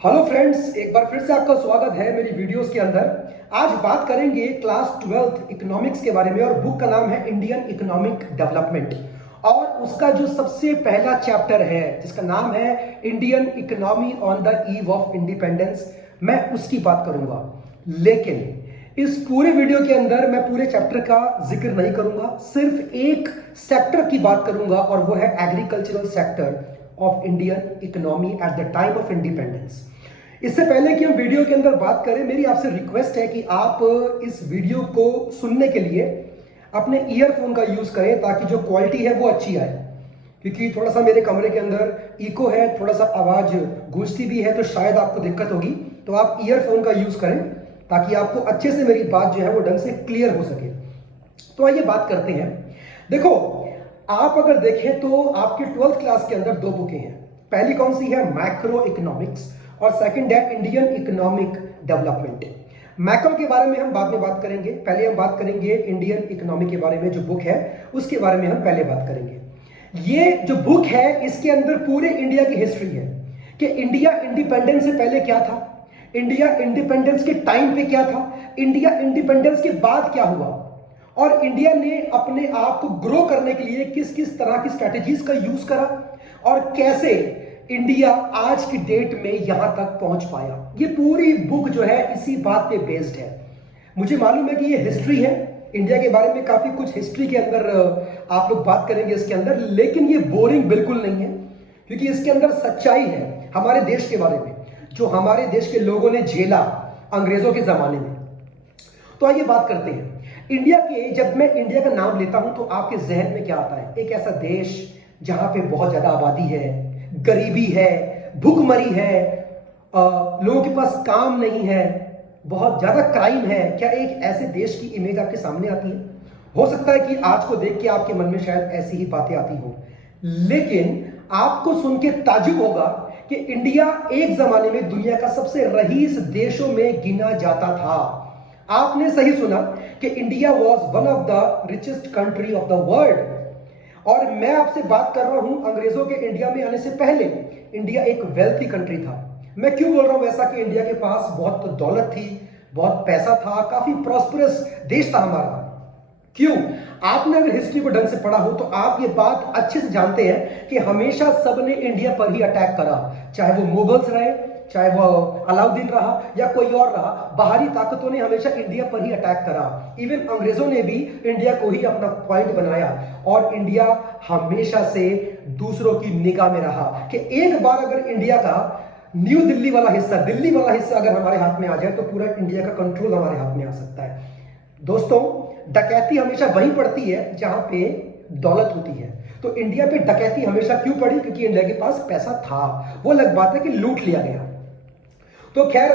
Hello friends, एक बार फिर से आपका स्वागत है मेरी वीडियोस के अंदर। आज बात करेंगे क्लास 12th इकोनॉमिक्स के बारे में और बुक का नाम है इंडियन इकोनॉमिक डेवलपमेंट और उसका जो सबसे पहला चैप्टर है जिसका नाम है Indian economy on the eve of independence, मैं उसकी बात करूंगा। लेकिन इस पूरे वीडियो के अंदर मैं पूरे चैप्टर का जिक्र नहीं करूंगा, सिर्फ एक सेक्टर की बात करूंगा और वो है agricultural sector of Indian economy at the time of independence. इससे पहले कि हम वीडियो के अंदर बात करें, मेरी आपसे रिक्वेस्ट है कि आप इस वीडियो को सुनने के लिए अपने ईयरफोन का यूज करें ताकि जो क्वालिटी है वो अच्छी आए, क्योंकि थोड़ा सा मेरे कमरे के अंदर इको है, थोड़ा सा आवाज गूंजती भी है, तो शायद आपको दिक्कत होगी। तो आप ईयरफोन का यूज करें ताकि आपको अच्छे से मेरी बात जो है वो ढंग से क्लियर हो सके। तो आइए बात करते हैं। देखो, आप अगर देखें तो आपके 12th क्लास के अंदर दो बुकें हैं। पहली कौन सी है? मैक्रो इकोनॉमिक्स, और सेकंड है इंडियन इकोनॉमिक डेवलपमेंट। मैक्रो के बारे में हम बाद में बात करेंगे, पहले हम बात करेंगे इंडियन इकोनॉमी के बारे में। जो बुक है उसके बारे में हम पहले बात करेंगे। ये जो बुक है इसके अंदर पूरे इंडिया की हिस्ट्री है कि इंडिया इंडिपेंडेंस से पहले क्या था, इंडिया इंडिपेंडेंस के टाइम पे क्या था, इंडिया इंडिपेंडेंस के बाद क्या हुआ, और इंडिया ने अपने आप को ग्रो करने के लिए किस किस तरह की स्ट्रेटेजीज का यूज करा और कैसे इंडिया आज की डेट में यहां तक पहुंच पाया। ये पूरी बुक जो है इसी बात पे बेस्ड है। मुझे मालूम है कि ये हिस्ट्री है, इंडिया के बारे में काफी कुछ हिस्ट्री के अंदर आप लोग बात करेंगे इसके अंदर, लेकिन ये बोरिंग बिल्कुल नहीं है, क्योंकि इसके अंदर सच्चाई है हमारे देश के बारे में, जो हमारे देश के लोगों ने झेला अंग्रेजों के जमाने में। तो आइए बात करते हैं इंडिया के। जब मैं इंडिया का नाम लेता हूं तो आपके जहन में क्या आता है? एक ऐसा देश जहां पे बहुत ज्यादा आबादी है, गरीबी है, भूखमरी है, लोगों के पास काम नहीं है, बहुत ज्यादा क्राइम है। क्या एक ऐसे देश की इमेज आपके सामने आती है? हो सकता है कि आज को देख के आपके मन में शायद ऐसी ही बातें आती हो, लेकिन आपको सुन के ताज्जुब होगा कि इंडिया एक जमाने में दुनिया का सबसे रईस देशों में गिना जाता था। आपने सही सुना कि India was one of the richest country of the world. और मैं आपसे बात कर रहा हूं अंग्रेजों के इंडिया में आने से पहले इंडिया एक वेल्थी कंट्री था। मैं क्यों बोल रहा हूं ऐसा कि इंडिया के पास बहुत दौलत थी, बहुत पैसा था, काफी प्रॉस्परस देश था हमारा। क्यों? आपने अगर हिस्ट्री को ढंग से पढ़ा हो तो आप ये बात अच्छे से जानते हैं कि हमेशा सबने इंडिया पर ही अटैक करा, चाहे वो मुगल्स रहे, चाहे वो अलाउद्दीन रहा या कोई और रहा। बाहरी ताकतों ने हमेशा इंडिया पर ही अटैक करा। इवन अंग्रेजों ने भी इंडिया को ही अपना पॉइंट बनाया और इंडिया हमेशा से दूसरों की निगाह में रहा कि एक बार अगर इंडिया का न्यू दिल्ली वाला हिस्सा, दिल्ली वाला हिस्सा अगर हमारे हाथ में आ जाए तो पूरा इंडिया का कंट्रोल हमारे हाथ में आ सकता है। दोस्तों, डकैती हमेशा वहीं पड़ती है जहां पे दौलत होती है। तो इंडिया पे डकैती हमेशा क्यों पड़ी? क्योंकि इंडिया के पास पैसा था। वो अलग बात है कि लूट लिया गया। तो खैर,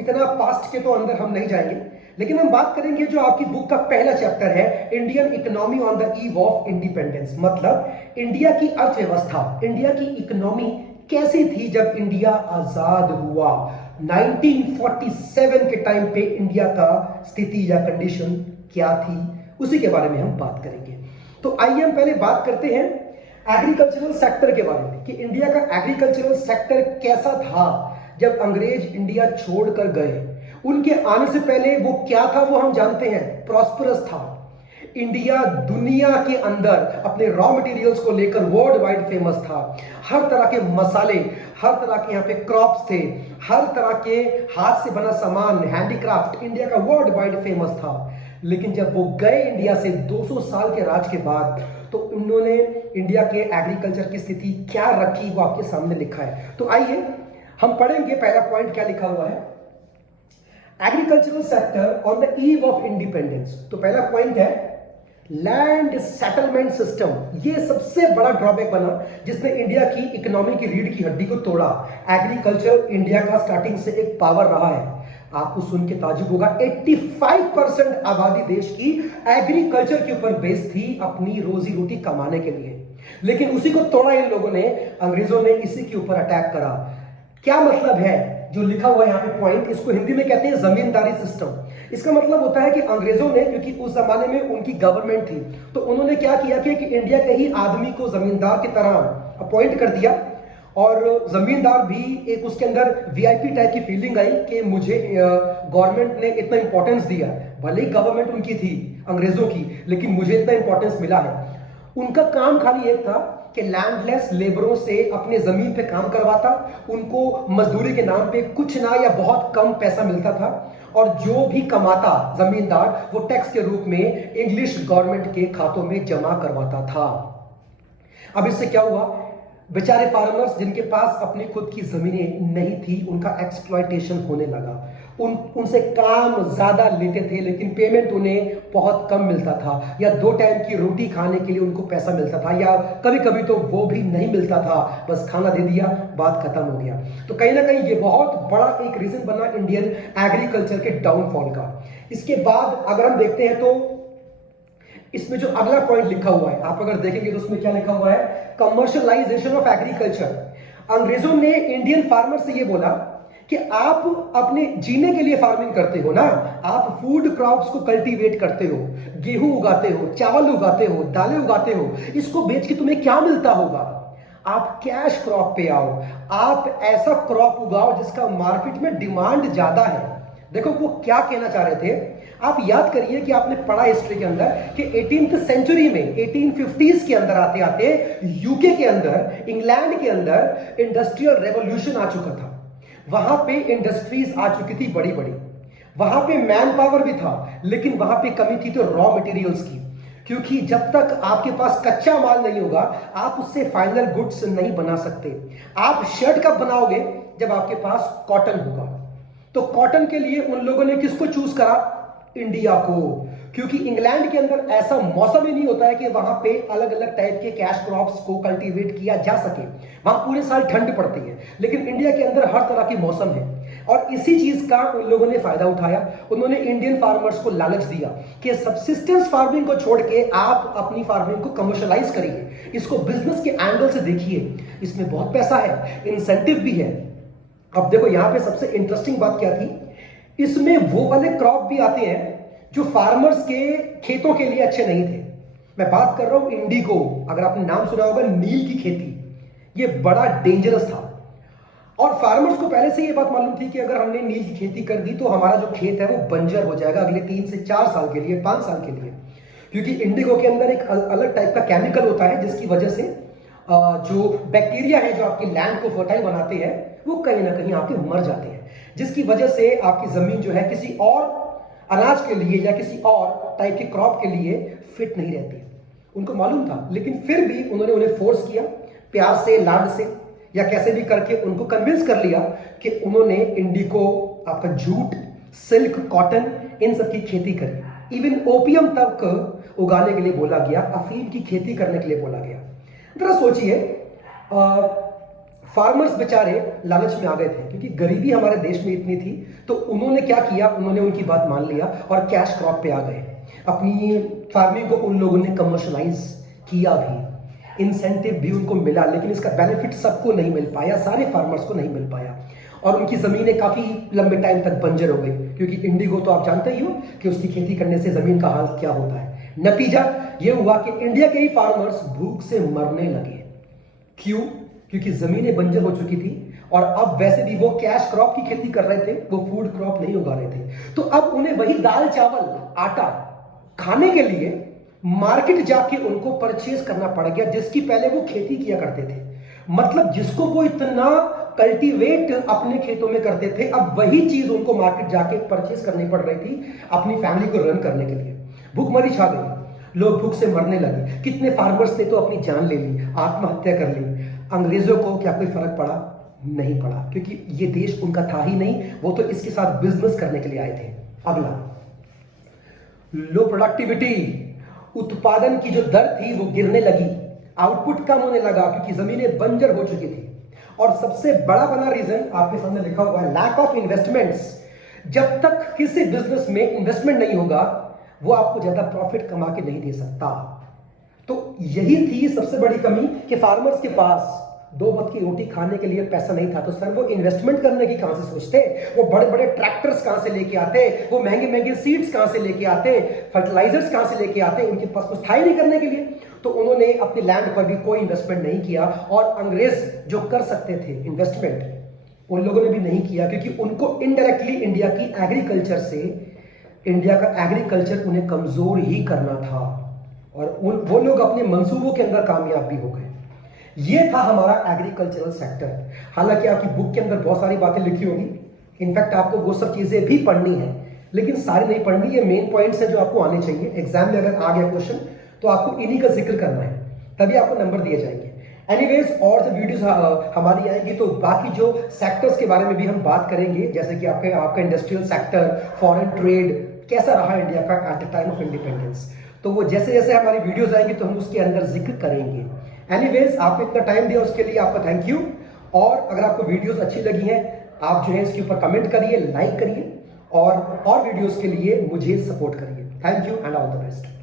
इतना पास्ट के तो अंदर हम नहीं जाएंगे, लेकिन हम बात करेंगे जो आपकी बुक का पहला चैप्टर है, Indian economy on the eve of independence. मतलब इंडिया की अर्थव्यवस्था, इंडिया की इकोनॉमी कैसी थी जब इंडिया आजाद हुआ। 1947 के टाइम पे इंडिया का स्थिति या कंडीशन क्या थी, उसी के बारे में हम बात करेंगे। तो आइए हम पहले बात करते हैं एग्रीकल्चरल सेक्टर के बारे में कि इंडिया का एग्रीकल्चरल सेक्टर कैसा था जब अंग्रेज इंडिया छोड़कर गए। उनके आने से पहले वो क्या था वो हम जानते हैं, प्रॉस्परस था। इंडिया दुनिया के अंदर अपने रॉ मटेरियल्स को लेकर वर्ल्ड वाइड फेमस था। हर तरह के मसाले, हर तरह के यहाँ पे क्रॉप्स थे, हर तरह के हाथ से बना सामान, हैंडीक्राफ्ट इंडिया का वर्ल्ड वाइड फेमस था। लेकिन जब वो गए इंडिया से 200 साल के राज के बाद, तो उन्होंने इंडिया के एग्रीकल्चर की स्थिति क्या रखी वो आपके सामने लिखा है। तो आइए हम पढ़ेंगे पहला पॉइंट क्या लिखा हुआ है, agricultural sector on the eve of independence. तो पहला पॉइंट है लैंड सेटलमेंट सिस्टम। ये सबसे बड़ा ड्रॉबैक बना जिसने इंडिया की इकोनॉमी की रीढ़ की हड्डी को तोड़ा। एग्रीकल्चर इंडिया का स्टार्टिंग से एक पावर रहा है। आपको सुन के ताजुब होगा, 85% आबादी देश की एग्रीकल्चर के ऊपर बेस्ड थी अपनी रोजी रोटी कमाने के लिए। लेकिन उसी को तोड़ा इन लोगों ने, अंग्रेजों ने इसी के ऊपर अटैक करा। क्या मतलब है जो लिखा हुआ है यहाँ पे पॉइंट, इसको हिंदी में कहते हैं जमींदारी सिस्टम। इसका मतलब होता है कि अंग्रेजों ने, क्योंकि उस जमाने में उनकी गवर्नमेंट थी, तो उन्होंने क्या किया कि इंडिया के ही आदमी को जमींदार की तरह अपॉइंट कर दिया और जमींदार भी एक उसके अंदर वीआईपी टाइप की फीलिंग आई कि मुझे गवर्नमेंट ने इतना इंपॉर्टेंस दिया, भले ही गवर्नमेंट उनकी थी अंग्रेजों की, लेकिन मुझे इतना इंपॉर्टेंस मिला है। उनका काम खाली एक था कि लैंडलेस लेबरों से अपने जमीन पे काम करवाता, उनको मजदूरी के नाम पे कुछ ना या बहुत कम पैसा मिलता था, और जो भी कमाता जमींदार वो टैक्स के रूप में इंग्लिश गवर्नमेंट के खातों में जमा करवाता था। अब इससे क्या हुआ, बेचारे फार्मर्स जिनके पास अपनी खुद की जमीनें नहीं थी, उनका एक्सप्लॉयटेशन होने लगा। उनसे काम ज्यादा लेते थे, लेकिन पेमेंट उन्हें बहुत कम मिलता था, या 2 टाइम की रोटी खाने के लिए उनको पैसा मिलता था, या कभी कभी तो वो भी नहीं मिलता था, बस खाना दे दिया, बात खत्म हो गया। तो कहीं ना कहीं ये बहुत बड़ा एक रीजन बना इंडियन एग्रीकल्चर के डाउनफॉल का। इसके बाद अगर हम देखते हैं तो इसमें जो अगला पॉइंट लिखा हुआ है, आप अगर देखेंगे तो उसमें क्या लिखा हुआ है, कमर्शियलाइजेशन ऑफ एग्रीकल्चर। अंग्रेजों ने इंडियन फार्मर से ये बोला कि आप अपने जीने के लिए फार्मिंग करते हो ना, आप फूड क्रॉप्स को कल्टीवेट करते हो, गेहूं उगाते हो, चावल उगाते हो, दालें उगाते हो, इसको बेच के तुम्हें क्या मिलता होगा, आप कैश क्रॉप पे आओ, आप ऐसा क्रॉप उगाओ जिसका मार्केट में डिमांड ज्यादा है। देखो वो क्या कहना चाह रहे थे, आप याद करिए कि आपने पढ़ा हिस्ट्री के अंदर कि 18th सेंचुरी में 1850s के अंदर आते आते यूके के अंदर, इंग्लैंड के अंदर इंडस्ट्रियल रेवोल्यूशन आ चुका था। वहां पे इंडस्ट्रीज आ चुकी थी बड़ी बड़ी, वहां पे मैन पावर भी था, लेकिन वहां पे कमी थी तो रॉ मटेरियल्स की, क्योंकि जब तक आपके पास कच्चा माल नहीं होगा आप उससे फाइनल गुड्स नहीं बना सकते। आप शर्ट कब बनाओगे, जब आपके पास कॉटन होगा। तो कॉटन के लिए उन लोगों ने किसको चूज करा, इंडिया को, क्योंकि इंग्लैंड के अंदर ऐसा मौसम ही नहीं होता है कि वहां पे अलग अलग टाइप के कैश क्रॉप्स को कल्टीवेट किया जा सके, वहां पूरे साल ठंड पड़ती है, लेकिन इंडिया के अंदर हर तरह की मौसम है। और इसी चीज का उन लोगों ने फायदा उठाया, उन्होंने इंडियन फार्मर्स को लालच दिया कि सब्सिस्टेंस फार्मिंग को छोड़ के आप अपनी फार्मिंग को कमर्शियलाइज करिए, इसको बिजनेस के एंगल से देखिए, इसमें बहुत पैसा है, इंसेंटिव भी है। अब देखो यहां पे सबसे इंटरेस्टिंग बात क्या थी, इसमें वो वाले क्रॉप भी आते हैं जो फार्मर्स के खेतों के लिए अच्छे नहीं थे। मैं बात कर रहा हूं इंडिगो, अगर आपने नाम सुना होगा, नील की खेती, ये बड़ा डेंजरस था। और फार्मर्स को पहले से ये बात मालूम थी कि अगर हमने नील की खेती कर दी तो हमारा जो खेत है वो बंजर हो जाएगा अगले 3 से 4 साल के लिए, 5 साल के लिए, क्योंकि इंडिगो के अंदर एक अलग टाइप का केमिकल होता है जिसकी वजह से जो बैक्टीरिया है जो आपकी लैंड को फर्टाइल बनाते हैं वो कहीं ना कहीं आपके मर जाते हैं, जिसकी वजह से आपकी जमीन जो है किसी और अनाज के लिए या किसी और टाइप के क्रॉप के लिए फिट नहीं रहती। उनको मालूम था, लेकिन फिर भी उन्होंने उन्हें फोर्स किया, प्यार से, लाड से, या कैसे भी करके उनको कन्विंस कर लिया कि उन्होंने इंडिगो, आपका जूट, सिल्क, कॉटन, इन सब की खेती करी। इवन ओपियम तक उगाने के लिए बोला गया, अफीम की खेती करने के लिए बोला गया। जरा सोचिए, फार्मर्स बेचारे लालच में आ गए थे क्योंकि गरीबी हमारे देश में इतनी थी, तो उन्होंने क्या किया, उन्होंने उनकी बात मान लिया और कैश क्रॉप पे आ गए। अपनी फार्मिंग को उन लोगों ने कमर्शलाइज किया भी, इंसेंटिव भी उनको मिला, लेकिन इसका बेनिफिट सबको नहीं मिल पाया, सारे फार्मर्स को नहीं मिल पाया, और उनकी जमीनें काफी लंबे टाइम तक बंजर हो गई, क्योंकि इंडिगो तो आप जानते ही हो कि उसकी खेती करने से जमीन का हाल क्या होता है। नतीजा ये हुआ कि इंडिया के ही फार्मर्स भूख से मरने लगे। क्यों? क्योंकि जमीनें बंजर हो चुकी थी, और अब वैसे भी वो कैश क्रॉप की खेती कर रहे थे, वो फूड क्रॉप नहीं उगा रहे थे। तो अब उन्हें वही दाल, चावल, आटा खाने के लिए मार्केट जाके उनको परचेज करना पड़ गया, जिसकी पहले वो खेती किया करते थे। मतलब जिसको वो इतना कल्टीवेट अपने खेतों में करते थे, अब वही चीज उनको मार्केट जाके परचेज करनी पड़ रही थी अपनी फैमिली को रन करने के लिए। भूखमरी छा गई, लोग भूख से मरने लगे। कितने फार्मर्स ने तो अपनी जान ले ली, आत्महत्या कर ली। अंग्रेजों को क्या कोई फर्क पड़ा? नहीं पड़ा, क्योंकि ये देश उनका था ही नहीं, वो तो इसके साथ बिजनेस करने के लिए आए थे। अगला, लो प्रोडक्टिविटी, उत्पादन की जो दर थी वो गिरने लगी, आउटपुट कम होने लगा क्योंकि जमीनें बंजर हो चुकी थी। और सबसे बड़ा बड़ा रीजन आपके सामने लिखा हुआ है, लैक ऑफ इन्वेस्टमेंट्स। जब तक किसी बिजनेस में इन्वेस्टमेंट नहीं होगा वो आपको ज्यादा प्रॉफिट कमा के नहीं दे सकता। तो यही थी सबसे बड़ी कमी कि फार्मर्स के पास 2 वक्त की रोटी खाने के लिए पैसा नहीं था। तो सर वो इन्वेस्टमेंट करने की कहां से सोचते? वो बड़े बड़े ट्रैक्टर्स कहां से लेके आते? वो महंगे महंगे सीड्स कहां से लेके आते? फर्टिलाइजर्स कहां से लेके आते? उनके पास कुछ था ही नहीं करने के लिए। तो उन्होंने अपने लैंड पर भी कोई इन्वेस्टमेंट नहीं किया, और अंग्रेज जो कर सकते थे इन्वेस्टमेंट उन लोगों ने भी नहीं किया, क्योंकि उनको इनडायरेक्टली इंडिया की एग्रीकल्चर से, इंडिया का एग्रीकल्चर उन्हें कमजोर ही करना था, और वो लोग अपने मंसूबों के अंदर कामयाब भी हो गए। ये था हमारा एग्रीकल्चरल सेक्टर। हालांकि आपकी बुक के अंदर बहुत सारी बातें लिखी होंगी, इनफैक्ट आपको वो सब चीजें भी पढ़नी है, लेकिन सारी नहीं पढ़नी। ये मेन पॉइंट्स है जो आपको आने चाहिए। एग्जाम में अगर आ गया क्वेश्चन तो आपको इन्हीं का जिक्र करना है, तभी आपको नंबर दिए जाएंगे। एनीवेज, और जो वीडियोस हमारी आएंगी तो बाकी जो सेक्टर्स के बारे में भी हम बात करेंगे, जैसे कि आपका इंडस्ट्रियल सेक्टर, फॉरेन ट्रेड कैसा रहा इंडिया का at the time of independence, तो वो जैसे जैसे हमारी वीडियोस आएंगी तो हम उसके अंदर जिक्र करेंगे। एनीवेज, आपको इतना टाइम दिया उसके लिए आपका थैंक यू। और अगर आपको वीडियोस अच्छी लगी हैं, आप जो है इसके ऊपर कमेंट करिए, लाइक करिए, और वीडियोस के लिए मुझे सपोर्ट करिए। Thank you and all the best.